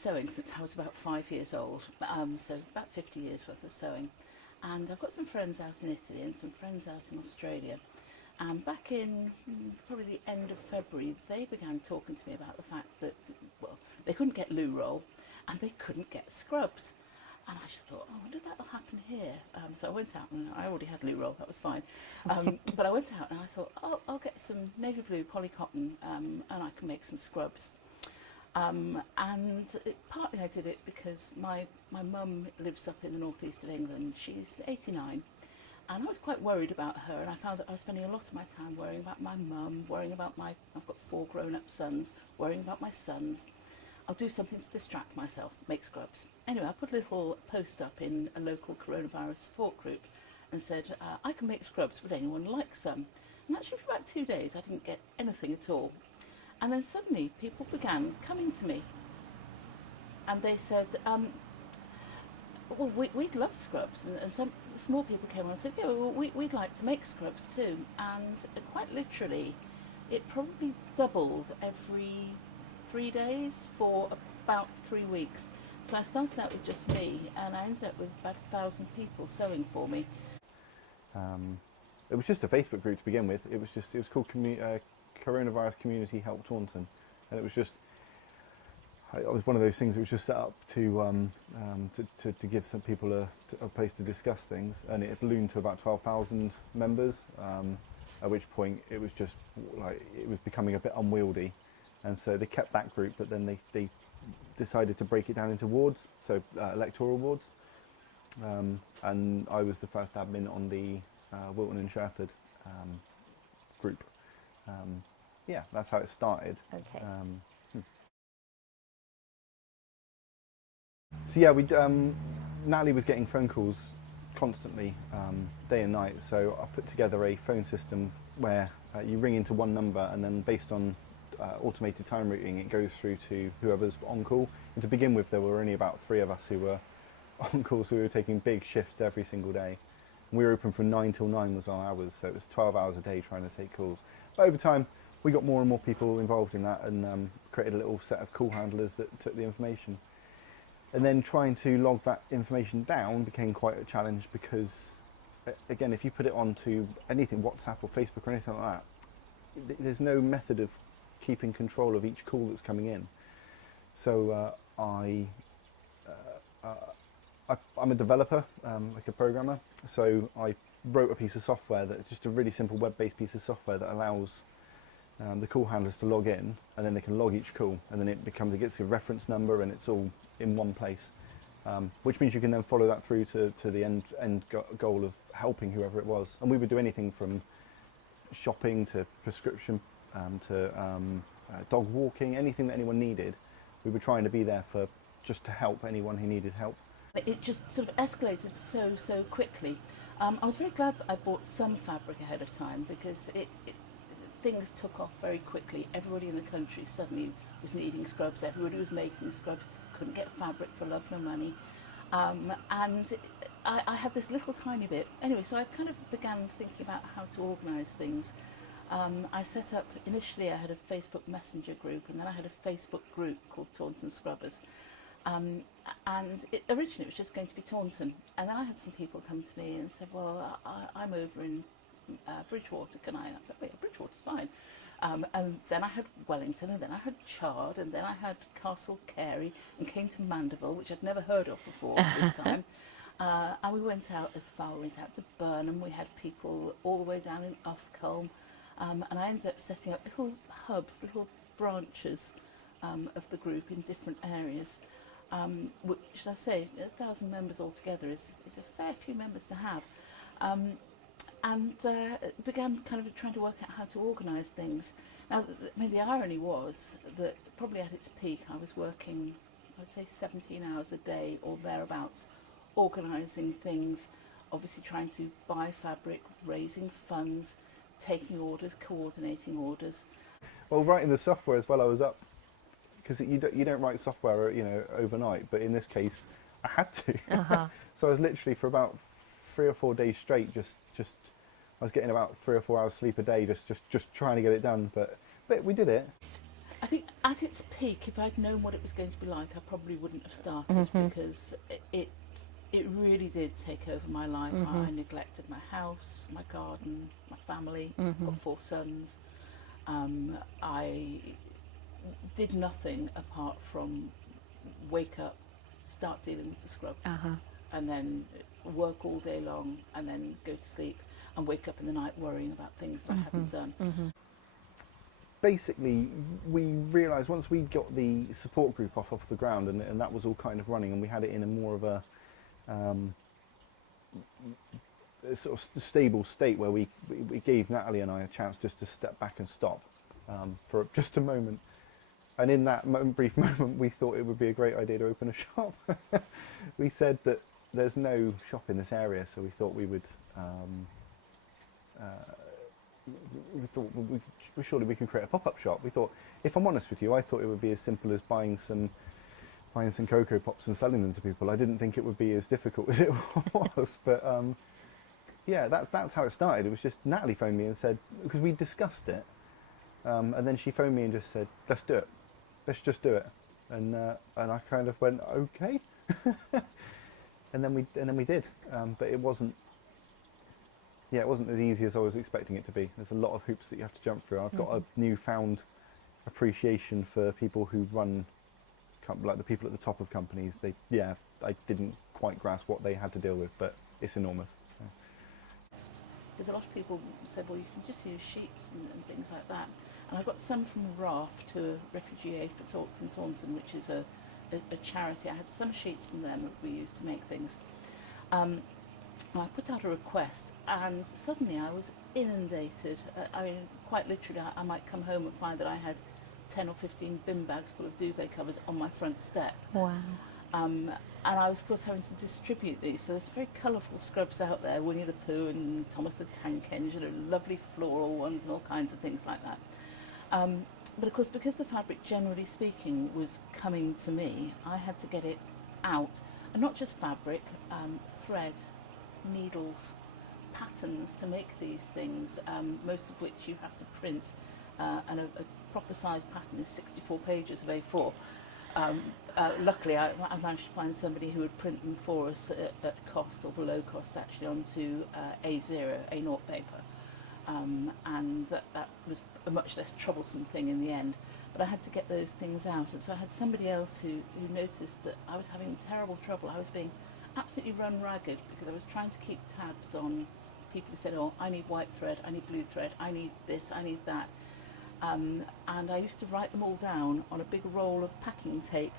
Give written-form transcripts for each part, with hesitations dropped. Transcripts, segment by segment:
sewing since I was about 5 years old, so about 50 years worth of sewing. And I've got some friends out in Italy and some friends out in Australia. And back in probably the end of February, they began talking to me about the fact that, well, they couldn't get loo roll and they couldn't get scrubs. And I just thought, oh, I wonder if that'll happen here. So I went out, and I already had loo roll, that was fine. But I went out and I thought, oh, I'll get some navy blue polycotton and I can make some scrubs. Partly I did it because my mum lives up in the northeast of England. She's 89, and I was quite worried about her, and I found that I was spending a lot of my time worrying about my mum, worrying about I've got 4 grown-up sons, worrying about my sons. I'll do something to distract myself, make scrubs. Anyway, I put a little post up in a local coronavirus support group and said, I can make scrubs, would anyone like some? And actually for about 2 days I didn't get anything at all. And then suddenly people began coming to me and they said, well, we'd love scrubs. And some more people came on and said, yeah, well, we'd like to make scrubs too. And quite literally, it probably doubled every 3 days for about 3 weeks. So I started out with just me, and I ended up with about 1,000 people sewing for me. It was just a Facebook group to begin with. It was called Coronavirus Community Help Taunton, and it was one of those things that was just set up to give some people a place to discuss things, and it ballooned to about 12,000 members. At which point it was just like it was becoming a bit unwieldy, and so they kept that group, but then they decided to break it down into wards, so electoral wards, and I was the first admin on the Wilton and Sherford group. Yeah, that's how it started. Okay. So yeah, Natalie was getting phone calls constantly, day and night. So I put together a phone system where you ring into one number, and then based on automated time routing, it goes through to whoever's on call. And to begin with, there were only about 3 of us who were on call, so we were taking big shifts every single day. And we were open from 9 till 9 was our hours, so it was 12 hours a day trying to take calls. But over time, we got more and more people involved in that, and created a little set of call handlers that took the information. And then trying to log that information down became quite a challenge because, again, if you put it onto anything, WhatsApp or Facebook or anything like that, there's no method of keeping control of each call that's coming in. So I'm a developer, like a programmer, so I wrote a piece of software that's just a really simple web-based piece of software that allows the call handlers to log in, and then they can log each call, and then it gets a reference number, and it's all in one place, which means you can then follow that through to the end goal of helping whoever it was. And we would do anything from shopping to prescription to dog walking, anything that anyone needed. We were trying to be there for just to help anyone who needed help. It just sort of escalated so quickly. I was very glad that I bought some fabric ahead of time, because things took off very quickly. Everybody in the country suddenly was needing scrubs. Everybody was making scrubs. Couldn't get fabric for love nor money. And I had this little tiny bit. Anyway, so I kind of began thinking about how to organise things. I set up, initially I had a Facebook Messenger group, and then I had a Facebook group called Taunton Scrubbers. And originally it was just going to be Taunton. And then I had some people come to me and said, well, I'm over in Bridgewater, can I? And I said, oh yeah, Bridgewater's fine. And then I had Wellington, and then I had Chard, and then I had Castle Carey, and came to Mandeville, which I'd never heard of before this time. And we went out as far, we went out to Burnham, we had people all the way down in Uffculme, and I ended up setting up little hubs, little branches of the group in different areas, which, as I say, 1,000 members altogether is a fair few members to have. And began kind of trying to work out how to organise things. Now, the irony was that probably at its peak I was working, I would say 17 hours a day or thereabouts, organising things, obviously trying to buy fabric, raising funds, taking orders, coordinating orders. Well, writing the software as well, I was up, because you don't write software, overnight, but in this case I had to. So I was literally for about 3 or 4 days straight, just I was getting about 3 or 4 hours sleep a day, just trying to get it done, but we did it. I think at its peak, if I'd known what it was going to be like, I probably wouldn't have started, because it really did take over my life. I neglected my house, my garden, my family. I've got 4 sons. I did nothing apart from wake up, start dealing with the scrubs, and then work all day long, and then go to sleep and wake up in the night worrying about things that I hadn't done. Basically, we realised once we got the support group off the ground, and that was all kind of running, and we had it in a more of a sort of stable state where we gave Natalie and I a chance just to step back and stop for just a moment. And in that brief moment, we thought it would be a great idea to open a shop. We said that there's no shop in this area, so we thought we would. We thought surely we can create a pop-up shop. We thought, if I'm honest with you, I thought it would be as simple as buying some Cocoa Pops and selling them to people. I didn't think it would be as difficult as it was. But yeah, that's how it started. It was just Natalie phoned me and said, because we discussed it, and then she phoned me and just said, let's do it. Let's just do it. And I kind of went, okay. and then we did. But it wasn't as easy as I was expecting it to be. There's a lot of hoops that you have to jump through. I've got a newfound appreciation for people who run, like the people at the top of companies. I didn't quite grasp what they had to deal with, but it's enormous. So. Because a lot of people said, well, you can just use sheets and things like that. And I got some from Raft, to a refugee aid from Taunton, which is a charity. I had some sheets from them that we used to make things. And I put out a request, and suddenly I was inundated. I mean, quite literally, I might come home and find that I had 10 or 15 bin bags full of duvet covers on my front step. Wow. And I was, of course, having to distribute these. So there's very colourful scrubs out there, Winnie the Pooh and Thomas the Tank Engine, and lovely floral ones and all kinds of things like that. But of course, because the fabric, generally speaking, was coming to me, I had to get it out. And not just fabric, thread, needles, patterns to make these things, most of which you have to print, and a proper size pattern is 64 pages of A4. Luckily I managed to find somebody who would print them for us at cost, or below cost actually, onto A0 paper, and that was a much less troublesome thing in the end. But I had to get those things out, and so I had somebody else who noticed that I was having terrible trouble. I was being absolutely run ragged because I was trying to keep tabs on people who said, oh, I need white thread, I need blue thread, I need this, I need that. And I used to write them all down on a big roll of packing tape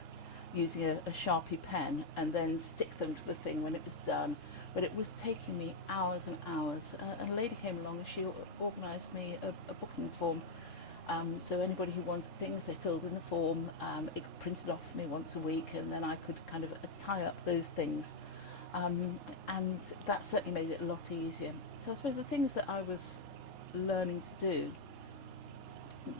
using a Sharpie pen, and then stick them to the thing when it was done. But it was taking me hours and hours. And a lady came along and she organised me a booking form. So anybody who wanted things, they filled in the form, it printed off for me once a week, and then I could kind of tie up those things. And that certainly made it a lot easier. So I suppose the things that I was learning to do,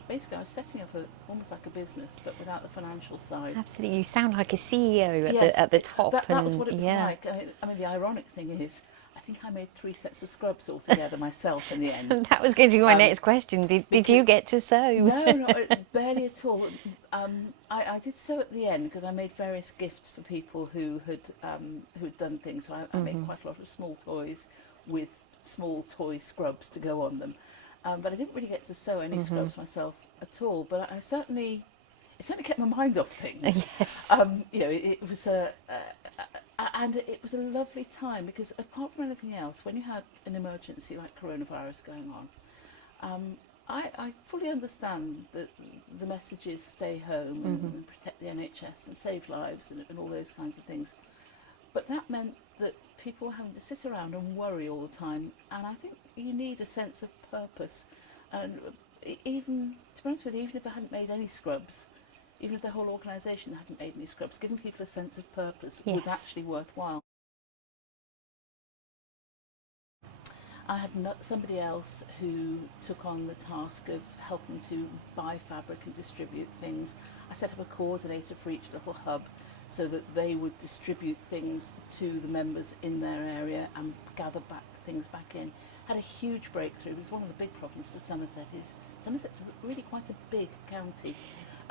basically I was setting up almost like a business, but without the financial side. Absolutely, you sound like a CEO Yes, at the top. That was what it was like. I mean, the ironic thing is, I think I made 3 sets of scrubs altogether myself in the end. That was going to be my next question. Did you get to sew? No, barely at all. I did sew at the end because I made various gifts for people who had done things. So I made quite a lot of small toys with small toy scrubs to go on them. But I didn't really get to sew any scrubs myself at all. But it certainly kept my mind off things. Yes. It was and it was a lovely time, because apart from anything else, when you had an emergency like coronavirus going on, I fully understand that the message is stay home and protect the NHS and save lives and all those kinds of things. But that meant that people were having to sit around and worry all the time, and I think you need a sense of purpose. And even, to be honest with you, even if I hadn't made any scrubs, even if the whole organisation hadn't made any scrubs, giving people a sense of purpose was actually worthwhile. I had somebody else who took on the task of helping to buy fabric and distribute things. I set up a coordinator for each little hub so that they would distribute things to the members in their area and gather things back in. Had a huge breakthrough, because one of the big problems for Somerset is Somerset's really quite a big county.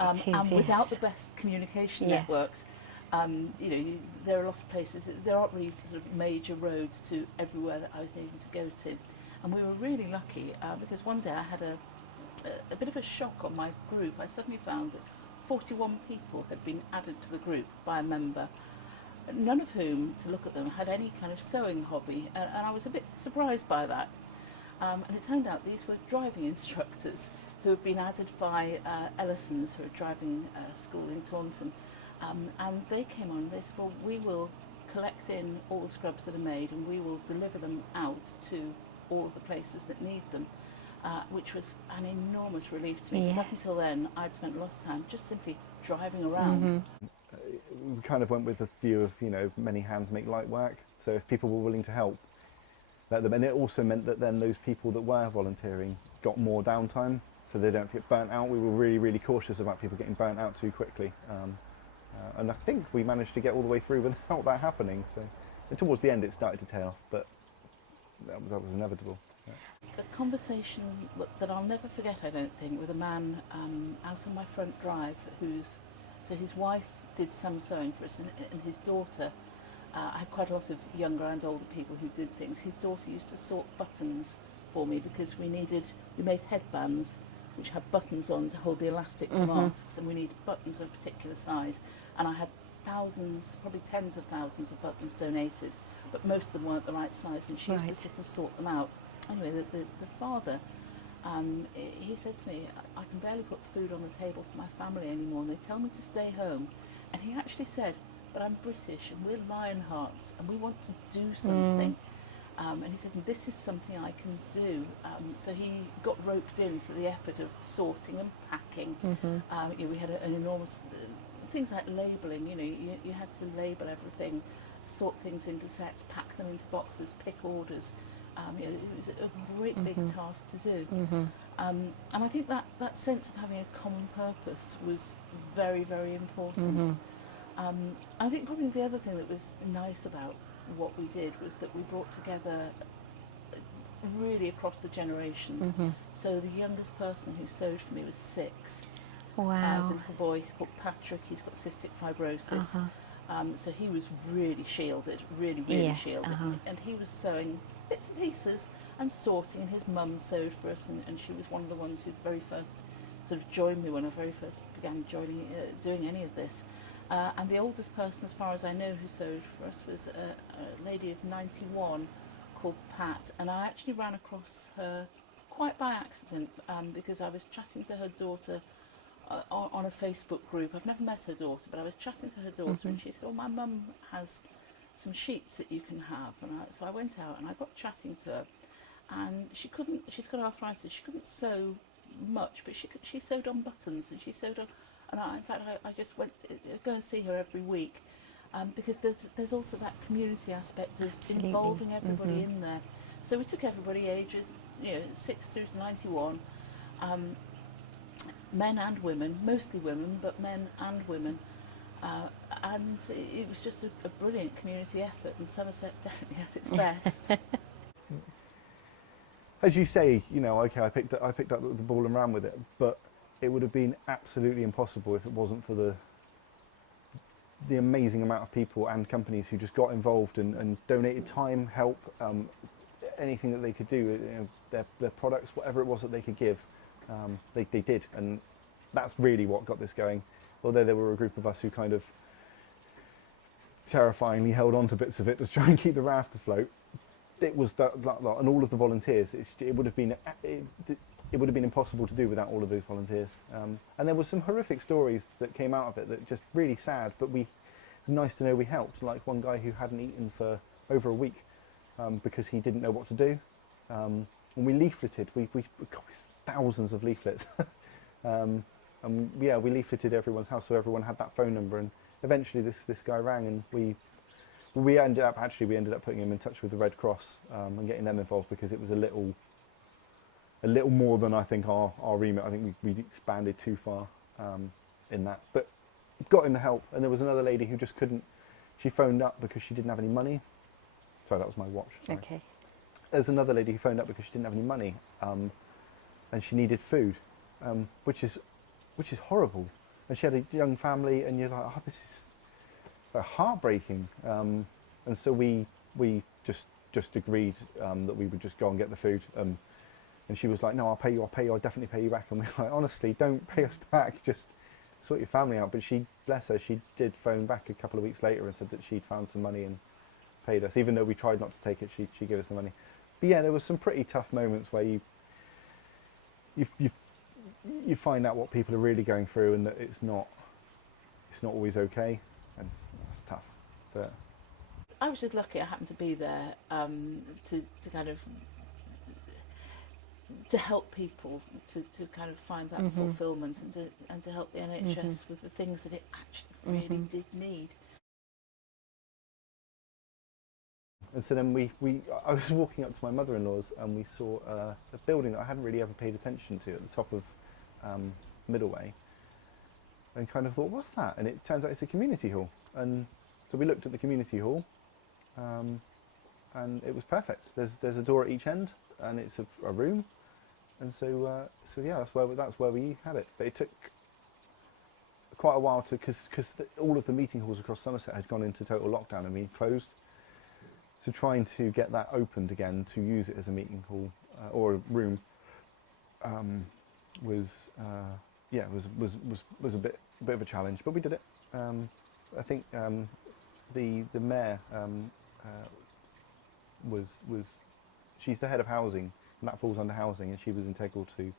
It is, and without yes. the best communication Yes. networks, there are a lot of places, there aren't really sort of major roads to everywhere that I was needing to go to. And we were really lucky because one day I had a bit of a shock on my group. I suddenly found that 41 people had been added to the group by a member, none of whom, to look at them, had any kind of sewing hobby, and I was a bit surprised by that. And it turned out these were driving instructors who had been added by Ellisons, who are driving school in Taunton. And they came on and they said, well, we will collect in all the scrubs that are made and we will deliver them out to all of the places that need them, which was an enormous relief to me, because up Yes. until then I'd spent a lot of time just simply driving around. We kind of went with the view of, many hands make light work. So if people were willing to help, let them. And it also meant that then those people that were volunteering got more downtime, so they don't get burnt out. We were really, really cautious about people getting burnt out too quickly. And I think we managed to get all the way through without that happening. So and towards the end it started to tail off, but that was inevitable. Yeah. A conversation that I'll never forget, I don't think, with a man out on my front drive so his wife did some sewing for us, and his daughter, I had quite a lot of younger and older people who did things. His daughter used to sort buttons for me because we made headbands which had buttons on to hold the elastic for masks, and we needed buttons of a particular size, and I had thousands, probably tens of thousands of buttons donated, but most of them weren't the right size, and she used to sit and sort them out. Anyway, the father, he said to me, I can barely put food on the table for my family anymore, and they tell me to stay home. And he actually said, but I'm British and we're Lionhearts and we want to do something. And he said, this is something I can do. So he got roped into the effort of sorting and packing. We had an enormous, things like labelling, you had to label everything, sort things into sets, pack them into boxes, pick orders. It was a great big task to do. And I think that sense of having a common purpose was very, very important. I think probably the other thing that was nice about what we did was that we brought together really across the generations. So the youngest person who sewed for me was 6. Wow. As a little boy, he's called Patrick, he's got cystic fibrosis. So he was really shielded, really, really shielded. And he was sewing bits and pieces and sorting, and his mum sewed for us, and she was one of the ones who very first sort of joined me when I very first began doing any of this. And the oldest person, as far as I know, who sewed for us was a lady of 91 called Pat, and I actually ran across her quite by accident because I was chatting to her daughter on a Facebook group. I've never met her daughter, but I was chatting to her daughter, and she said, "Oh, my mum has some sheets that you can have." And so I went out and I got chatting to her, and she's got arthritis, she couldn't sew much, but she sewed on buttons, and she sewed on. And in fact, I just went to go and see her every week because there's also that community aspect of involving everybody in there. So we took everybody ages 6 through to 91, men and women, mostly women, but men and women. And it was just a brilliant community effort, and Somerset definitely at its best. As you say, okay, I picked up the ball and ran with it, but it would have been absolutely impossible if it wasn't for the amazing amount of people and companies who just got involved and donated time, help, anything that they could do, their products, whatever it was that they could give, they did, and that's really what got this going. Although there were a group of us who kind of terrifyingly held on to bits of it to try and keep the raft afloat, it was that lot, and all of the volunteers. It would have been impossible to do without all of those volunteers. And there were some horrific stories that came out of it that just really sad, but it was nice to know we helped. Like one guy who hadn't eaten for over a week because he didn't know what to do. And we leafleted. We got thousands of leaflets. And we leafleted everyone's house, so everyone had that phone number. And eventually, this guy rang, and we ended up putting him in touch with the Red Cross and getting them involved, because it was a little more than I think our remit. I think we expanded too far in that, but got him the help. And there was another lady who just couldn't. She phoned up because she didn't have any money. Sorry, that was my watch. Sorry. Okay. There's another lady who phoned up because she didn't have any money, and she needed food, which is horrible. and she had a young family, and you're like, oh, this is heartbreaking. And so we just agreed that we would just go and get the food. And she was like, no, I'll pay you, I'll definitely pay you back. And we were like, honestly, don't pay us back, just sort your family out. But she, bless her, she did phone back a couple of weeks later and said that she'd found some money and paid us. Even though we tried not to take it, she gave us the money. But yeah, there was some pretty tough moments where you find out what people are really going through, and that it's not always okay, and it's tough. But I was just lucky I happened to be there to kind of to help people to kind of find that fulfilment, and to help the NHS with the things that it actually really did need. And so then I was walking up to my mother-in-law's, and we saw a building that I hadn't really ever paid attention to at the top of Middleway, and kind of thought, what's that? And it turns out it's a community hall. And so we looked at the community hall, and it was perfect. There's a door at each end, and it's a room. And so yeah, that's where we had it. But it took quite a while because all of the meeting halls across Somerset had gone into total lockdown and we closed. So trying to get that opened again to use it as a meeting hall or a room was a bit of a challenge, but we did it. I think the mayor she's the head of housing, and that falls under housing, and she was integral to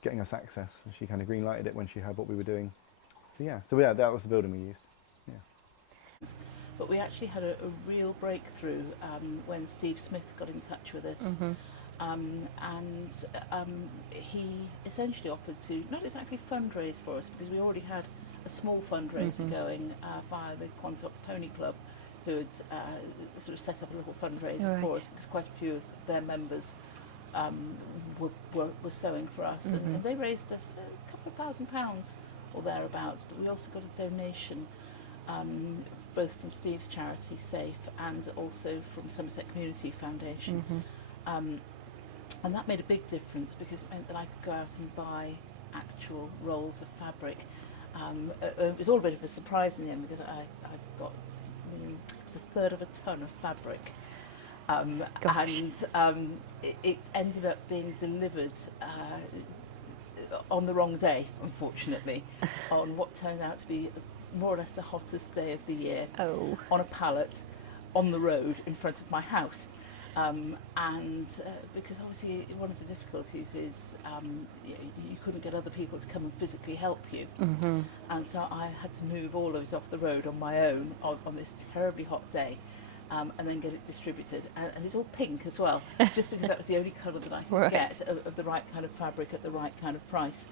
getting us access, and she kind of green lighted it when she heard what we were doing. So yeah, that was the building we used. Yeah. But we actually had a real breakthrough when Steve Smith got in touch with us. He essentially offered to not exactly fundraise for us, because we already had a small fundraiser going via the Quantock Pony Club, who had sort of set up a little fundraiser for us, because quite a few of their members were sewing for us, and they raised us a couple of £1,000 or thereabouts. But we also got a donation, both from Steve's charity Safe and also from Somerset Community Foundation. And that made a big difference, because it meant that I could go out and buy actual rolls of fabric. It was all a bit of a surprise in the end, because I got it was a third of a ton of fabric, and it ended up being delivered on the wrong day, unfortunately, on what turned out to be more or less the hottest day of the year, on a pallet on the road in front of my house. Because obviously one of the difficulties is you couldn't get other people to come and physically help you, and so I had to move all of it off the road on my own on this terribly hot day, and then get it distributed, and it's all pink as well, just because that was the only colour that I could get of the right kind of fabric at the right kind of price.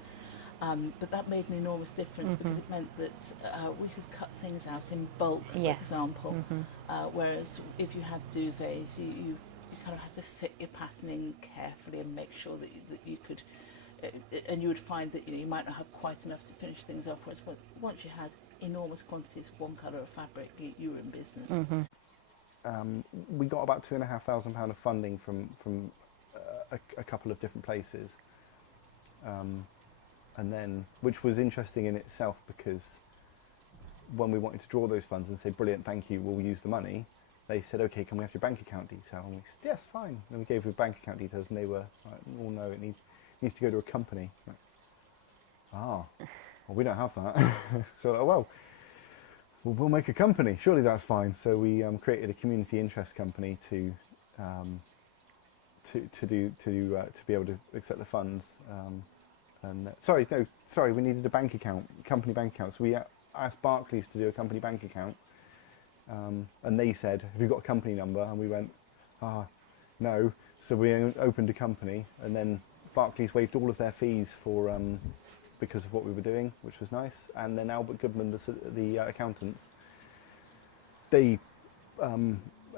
But that made an enormous difference, because it meant that we could cut things out in bulk, for example, whereas if you had duvets, you kind of had to fit your patterning carefully and make sure that you could, and you would find that you might not have quite enough to finish things off. Whereas once you had enormous quantities of one colour of fabric, you were in business. We got about £2,500 of funding from a couple of different places, and then, which was interesting in itself, because when we wanted to draw those funds and say, brilliant, thank you, we'll use the money, they said, okay, can we have your bank account detail? And we said, yes, fine. And we gave them bank account details, and they were like, oh no, it needs to go to a company. Like, well, we don't have that. So, well, we'll make a company. Surely that's fine. So we created a community interest company to be able to accept the funds. We needed a bank account, company bank account. So we asked Barclays to do a company bank account. And they said, have you got a company number? And we went, no. So we opened a company, and then Barclays waived all of their fees for because of what we were doing, which was nice. And then Albert Goodman, the accountants, they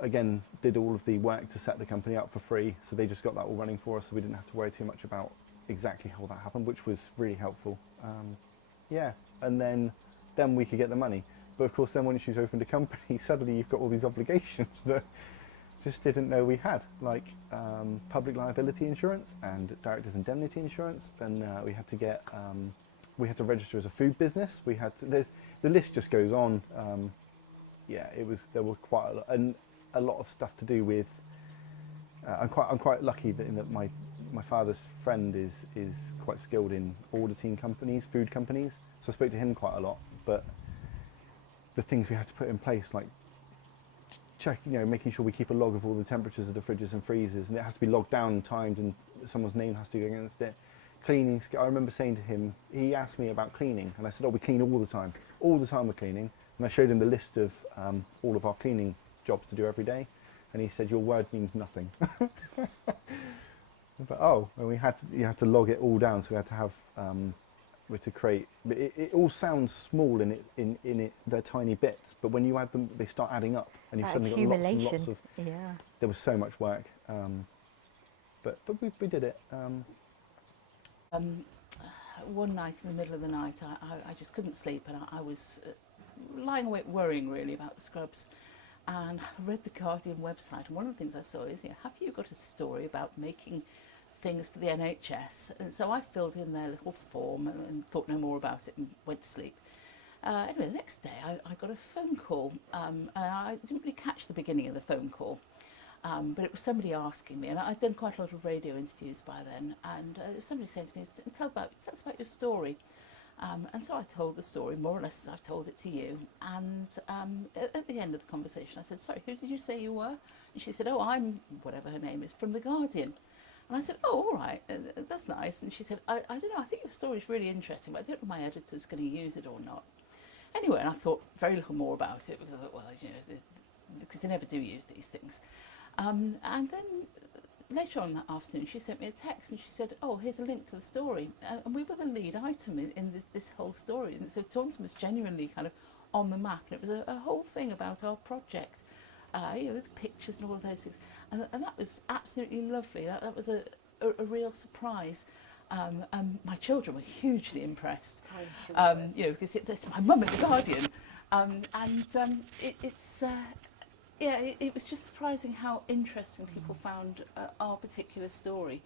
again did all of the work to set the company up for free. So they just got that all running for us, so we didn't have to worry too much about exactly how that happened, which was really helpful. And then we could get the money. But of course, then once you've opened a company, suddenly you've got all these obligations that just didn't know we had, like public liability insurance and directors' indemnity insurance. And we had to get we had to register as a food business. The list just goes on. There were quite a lot of stuff to do with. I'm quite lucky that my father's friend is quite skilled in auditing companies, food companies. So I spoke to him quite a lot. But the things we had to put in place, like making sure we keep a log of all the temperatures of the fridges and freezers, and it has to be logged down and timed, and someone's name has to go against it. Cleaning, I remember saying to him, he asked me about cleaning, and I said, we clean all the time we're cleaning. And I showed him the list of all of our cleaning jobs to do every day, and he said, your word means nothing. I was like, oh, and you had to log it all down, so we had to have, to create, it all sounds small in it, they're tiny bits, but when you add them, they start adding up, and you've suddenly got lots and lots of, there was so much work, but we did it. One night in the middle of the night, I just couldn't sleep, and I was lying awake worrying really about the scrubs, and I read the Guardian website, and one of the things I saw is, have you got a story about making things for the NHS? And so I filled in their little form and thought no more about it and went to sleep. Anyway, the next day I got a phone call, and I didn't really catch the beginning of the phone call. But it was somebody asking me, and I'd done quite a lot of radio interviews by then, and somebody saying to me, tell us about your story. And so I told the story, more or less as I've told it to you, and at the end of the conversation I said, sorry, who did you say you were? And she said, oh, I'm, whatever her name is, from The Guardian. And I said, oh, all right, that's nice. And she said, I don't know, I think your story's really interesting, but I don't know if my editor's going to use it or not. Anyway, and I thought very little more about it, because I thought, well, because they never do use these things. And then later on that afternoon, she sent me a text and she said, oh, here's a link to the story. And we were the lead item in this whole story. And so Taunton was genuinely kind of on the map. And it was a whole thing about our project, with pictures and all of those things. And that was absolutely lovely. That was a real surprise. And my children were hugely impressed, because that's my mum at The Guardian. It was just surprising how interesting people found our particular story.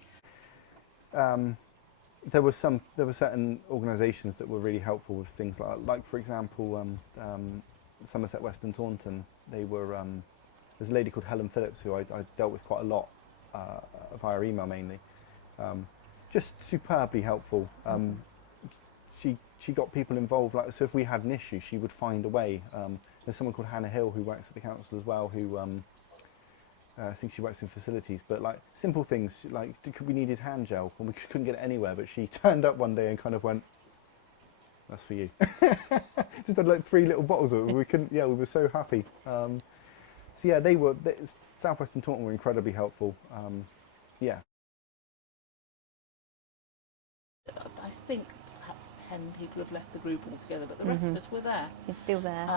There were certain organisations that were really helpful with things like for example, Somerset West and Taunton. They were there's a lady called Helen Phillips who I dealt with quite a lot via email mainly. Just superbly helpful. She got people involved. Like, so if we had an issue, she would find a way. There's someone called Hannah Hill who works at the council as well, who I think she works in facilities, but like simple things, like we needed hand gel and we just couldn't get it anywhere, but she turned up one day and kind of went, that's for you. Just had like 3 little bottles of it. We couldn't, we were so happy. So yeah, South West and Taunton were incredibly helpful. I think perhaps 10 people have left the group altogether, but the rest of us were there. You're still there,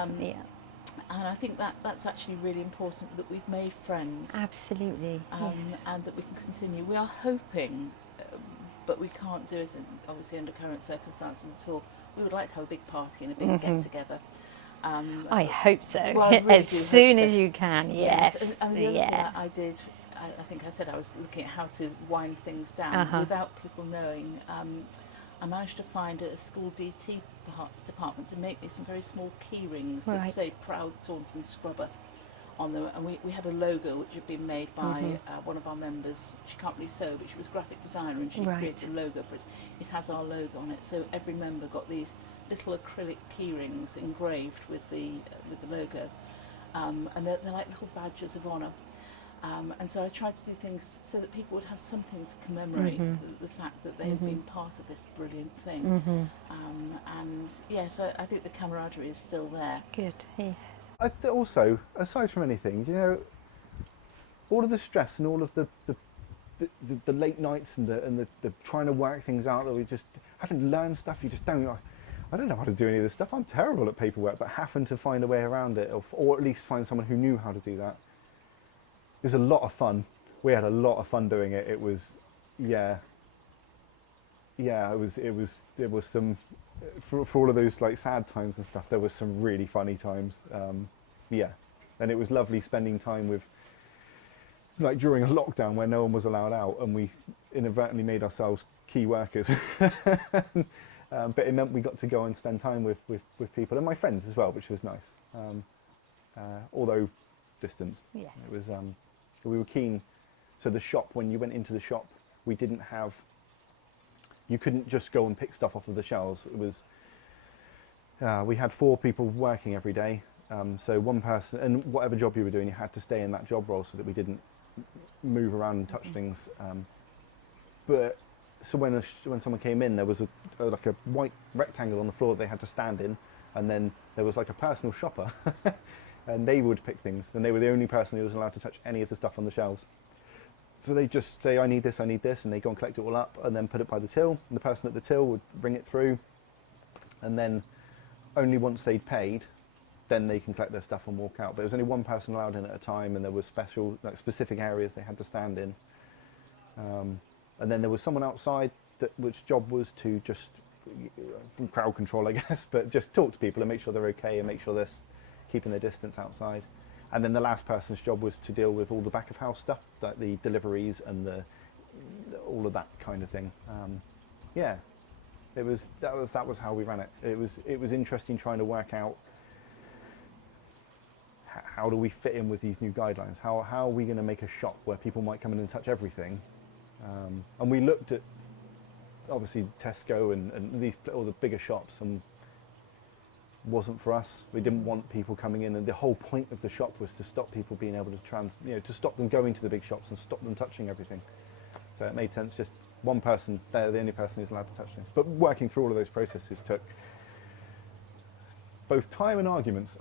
And I think that's actually really important, that we've made friends. Absolutely, yes. And that we can continue. We are hoping, but we can't do it, obviously, under current circumstances at all. We would like to have a big party and a big get-together. I hope so. Well, I really as soon as you can, yes. And the other thing that I did, I think I said I was looking at how to wind things down without people knowing. I managed to find a school DT department to make me some very small key rings that say Proud Taunton Scrubber on them, and we had a logo which had been made by one of our members. She can't really sew, but she was a graphic designer, and she created a logo for us. It has our logo on it, so every member got these little acrylic key rings engraved with the logo, and they're like little badges of honour. And so I tried to do things so that people would have something to commemorate the fact that they had been part of this brilliant thing. And yes, I think the camaraderie is still there. Good, yes. Also, aside from anything, all of the stress and all of the late nights and the trying to work things out, that we just haven't learned stuff, you just don't. I don't know how to do any of this stuff. I'm terrible at paperwork, but having to find a way around it, or at least find someone who knew how to do that. It was a lot of fun. We had a lot of fun doing it. It was, there was some, for all of those like sad times and stuff, there was some really funny times. And it was lovely spending time with, like during a lockdown where no one was allowed out, and we inadvertently made ourselves key workers. but it meant we got to go and spend time with people and my friends as well, which was nice. Although distanced. Yes. It was, we were keen. So the shop, when you went into the shop, we didn't have, you couldn't just go and pick stuff off of the shelves. It was, we had 4 people working every day. So one person, and whatever job you were doing, you had to stay in that job role so that we didn't move around and touch things. But so when someone came in, there was like a white rectangle on the floor that they had to stand in, and then there was like a personal shopper, and they would pick things, and they were the only person who was allowed to touch any of the stuff on the shelves. So they just say, I need this, and they go and collect it all up, and then put it by the till, and the person at the till would bring it through, and then only once they'd paid, then they can collect their stuff and walk out. But there was only one person allowed in at a time, and there was specific areas they had to stand in. And then there was someone outside which job was to just crowd control, I guess, but just talk to people and make sure they're okay and make sure they're keeping their distance outside. And then the last person's job was to deal with all the back of house stuff, like the deliveries and all of that kind of thing. Yeah, that was how we ran it. It was interesting trying to work out how do we fit in with these new guidelines. How are we going to make a shop where people might come in and touch everything? And we looked at obviously Tesco and all the bigger shops, and wasn't for us. We didn't want people coming in, and the whole point of the shop was to stop people being able to to stop them going to the big shops and stop them touching everything. So it made sense. Just one person, they're the only person who's allowed to touch things. But working through all of those processes took both time and arguments.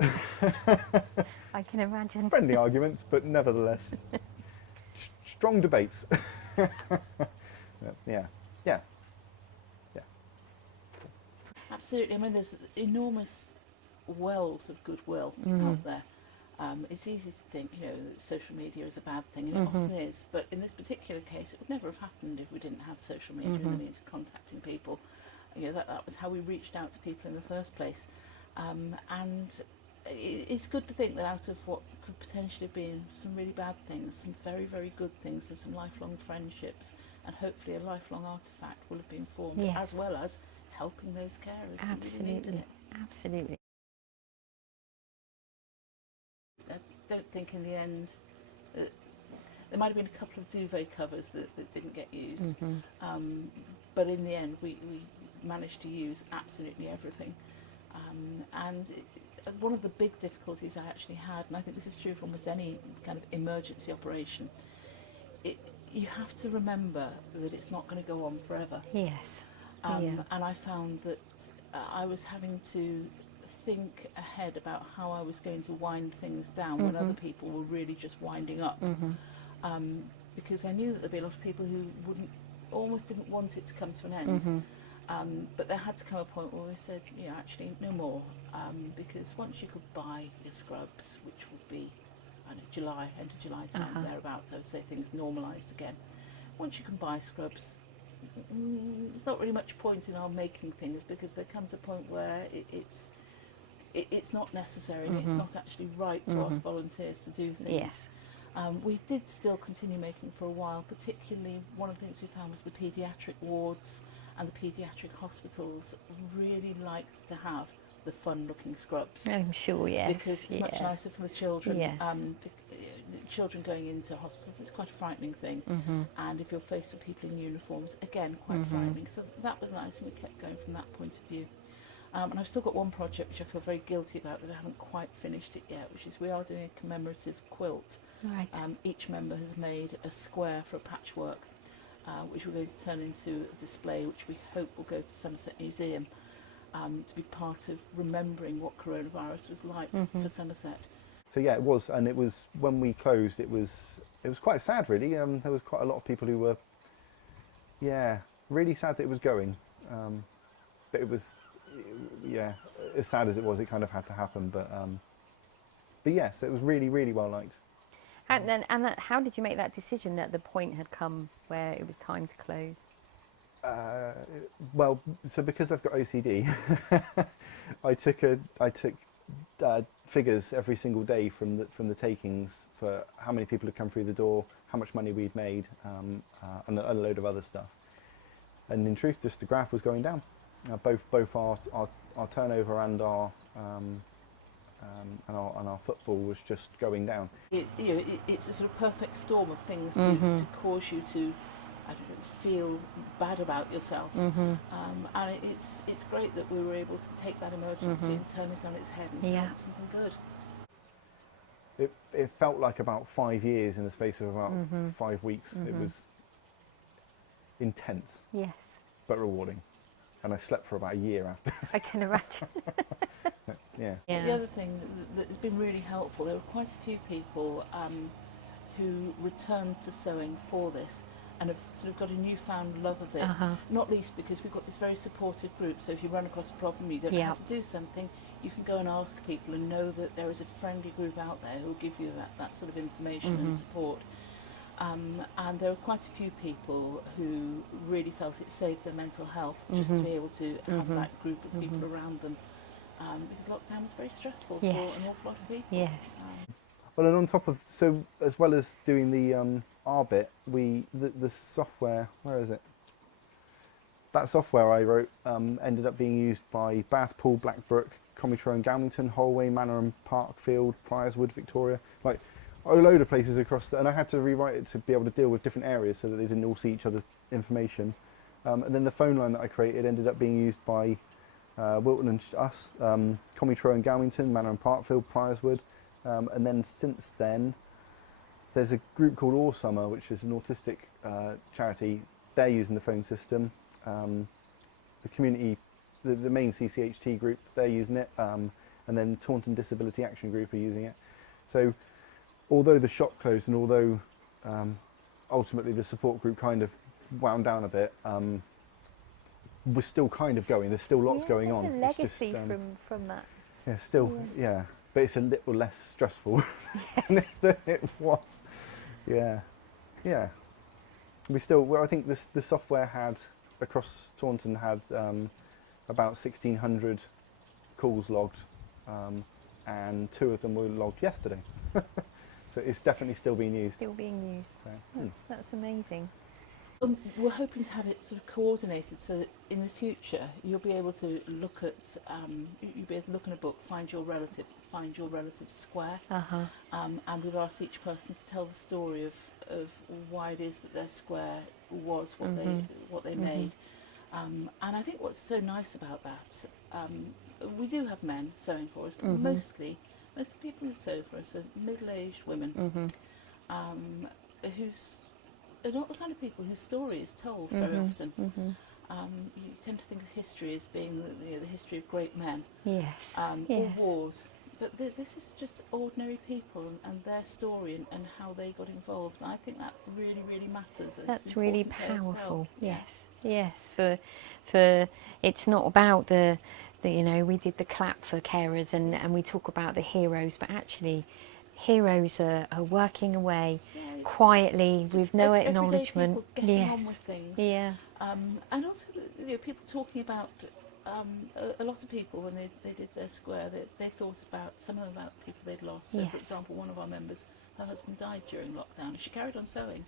I can imagine. Friendly arguments, but nevertheless, strong debates. Yeah. Absolutely. I mean, there's enormous wells of goodwill out there. It's easy to think, that social media is a bad thing, and it often is. But in this particular case, it would never have happened if we didn't have social media and the means of contacting people. That was how we reached out to people in the first place. And it's good to think that out of what could potentially have been some really bad things, some very, very good things, and some lifelong friendships, and hopefully a lifelong artefact will have been formed, Yes. as well as helping those carers who really needed it. Absolutely. I don't think in the end, there might have been a couple of duvet covers that didn't get used, but in the end we managed to use absolutely everything. One of the big difficulties I actually had, and I think this is true for almost any kind of emergency operation, you have to remember that it's not going to go on forever. Yes. And I found that I was having to think ahead about how I was going to wind things down when other people were really just winding up. Because I knew that there'd be a lot of people who almost didn't want it to come to an end. But there had to come a point where we said, actually no more, because once you could buy your scrubs, which would be end of July time, thereabouts, I would say things normalised again. Once you can buy scrubs, there's not really much point in our making things, because there comes a point where it's not necessary, and it's not actually right to ask volunteers to do things. Yes. We did still continue making for a while, particularly one of the things we found was the paediatric wards and the paediatric hospitals really liked to have the fun-looking scrubs. I'm sure, yes. Because it's much nicer for the children. Yes. Children going into hospitals, it's quite a frightening thing. And if you're faced with people in uniforms, again, quite frightening. So that was nice, and we kept going from that point of view. And I've still got one project which I feel very guilty about, because I haven't quite finished it yet, which is we are doing a commemorative quilt. Right. Each member has made a square for a patchwork, which we're going to turn into a display, which we hope will go to Somerset Museum, to be part of remembering what coronavirus was like for Somerset. So yeah, it was, and it was when we closed. It was quite sad, really. There was quite a lot of people who were, really sad that it was going. But it was, as sad as it was, it kind of had to happen. But yes, it was really, really well liked. And how did you make that decision that the point had come where it was time to close? Well, so because I've got OCD, I took figures every single day from the takings for how many people had come through the door, how much money we'd made, and a load of other stuff. And in truth, just the graph was going down. both our turnover and our footfall was just going down. It's a sort of perfect storm of things to cause you to, I don't know, feel bad about yourself. And it's great that we were able to take that emergency and turn it on its head and turn it something good. It felt like about 5 years in the space of about 5 weeks. It was intense, Yes, but rewarding. And I slept for about a year after. I can imagine. Yeah. The other thing that has been really helpful, there were quite a few people who returned to sewing for this and have sort of got a newfound love of it, not least because we've got this very supportive group, so if you run across a problem, you don't have to do something, you can go and ask people and know that there is a friendly group out there who will give you that sort of information and support. And there were quite a few people who really felt it saved their mental health just to be able to have that group of people around them, because lockdown was very stressful for an awful lot of people. Yes. Well, and on top of, so as well as doing the R bit, the software, where is it? That software I wrote ended up being used by Bath, Poole, Blackbrook, Comitro and Galmington, Holway, Manor and Parkfield, Priorswood, Victoria, like a load of places across and I had to rewrite it to be able to deal with different areas so that they didn't all see each other's information. And then the phone line that I created ended up being used by Wilton and us, Comitro and Galmington, Manor and Parkfield, Priorswood, and then since then there's a group called All Summer, which is an autistic charity. They're using the phone system. The community, the main CCHT group, they're using it, and then Taunton Disability Action Group are using it. So although the shop closed and although ultimately the support group kind of wound down a bit, we're still kind of going. There's still lots going on. There's a legacy from that. Yeah, still, yeah. But it's a little less stressful than it was. Yeah, yeah. We still, well, I think the software had, across Taunton had about 1,600 calls logged, and 2 of them were logged yesterday. So it's definitely still being used. Still being used. So, That's amazing. We're hoping to have it sort of coordinated so that in the future you'll be able to look at, you'll be able to look in a book, find your relative square, and we've asked each person to tell the story of why it is that their square was what they made. And I think what's so nice about that, we do have men sewing for us, but mostly most of the people who sew for us are middle-aged women, who's are not the kind of people whose story is told very often. You tend to think of history as being the history of great men, or wars, but this is just ordinary people and their story and how they got involved. And I think that really, really matters. That's really powerful. Yes. For it's not about the we did the clap for carers and we talk about the heroes, but actually heroes are working away quietly with no acknowledgement. Getting on with things. Yeah. And also, people talking about a lot of people when they did their square, they thought about some of them about people they'd lost. So, for example, one of our members, her husband died during lockdown, and she carried on sewing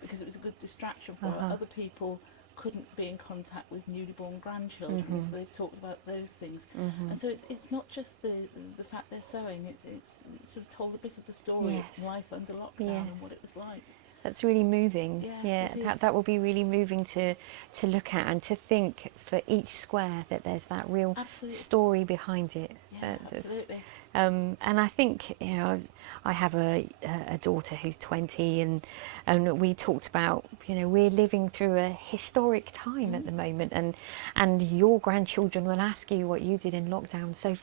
because it was a good distraction for her. Other people couldn't be in contact with newly born grandchildren, so they've talked about those things. And so it's not just the fact they're sewing, it's sort of told a bit of the story of life under lockdown and what it was like. That's really moving. That will be really moving to look at and to think for each square that there's that real story behind it. Absolutely. And I think I have a daughter who's 20, and we talked about we're living through a historic time at the moment, and your grandchildren will ask you what you did in lockdown. So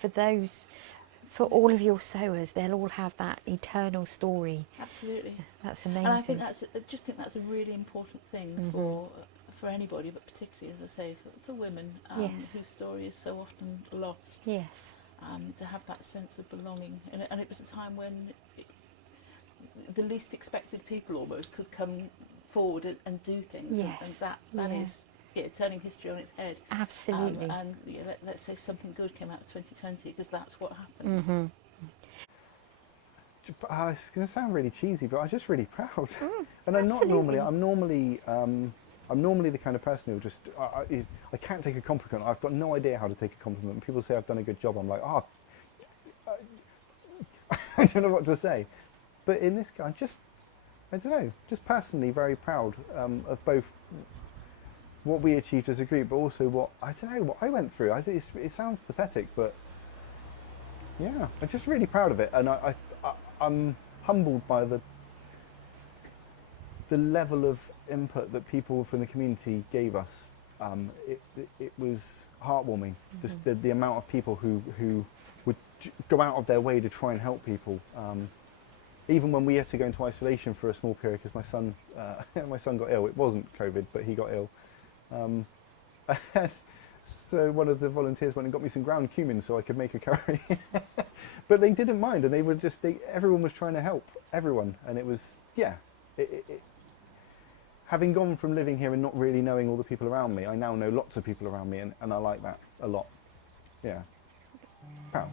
for all of your sewers, they'll all have that eternal story. Absolutely. That's amazing. And I just think that's a really important thing for anybody, but particularly, as I say, for women whose story is so often lost. Yes. To have that sense of belonging, and it was a time when the least expected people almost could come forward and do things, and that is turning history on its head. Absolutely. And let's say something good came out of 2020 because that's what happened. It's going to sound really cheesy, but I'm just really proud. And I'm not normally. I'm normally I'm normally the kind of person who just, I can't take a compliment. I've got no idea how to take a compliment. People say I've done a good job. I'm like, I don't know what to say. But in this guy, I don't know, just personally very proud of both what we achieved as a group, but also what I went through. I think it sounds pathetic, but yeah, I'm just really proud of it, and I'm humbled by the level of input that people from the community gave us. It was heartwarming, just the amount of people who would go out of their way to try and help people. Even when we had to go into isolation for a small period because my son got ill. It wasn't COVID, but he got ill. So one of the volunteers went and got me some ground cumin so I could make a curry. But they didn't mind, and they were everyone was trying to help everyone, and it was, yeah. Having gone from living here and not really knowing all the people around me, I now know lots of people around me, and I like that a lot. Yeah. Proud.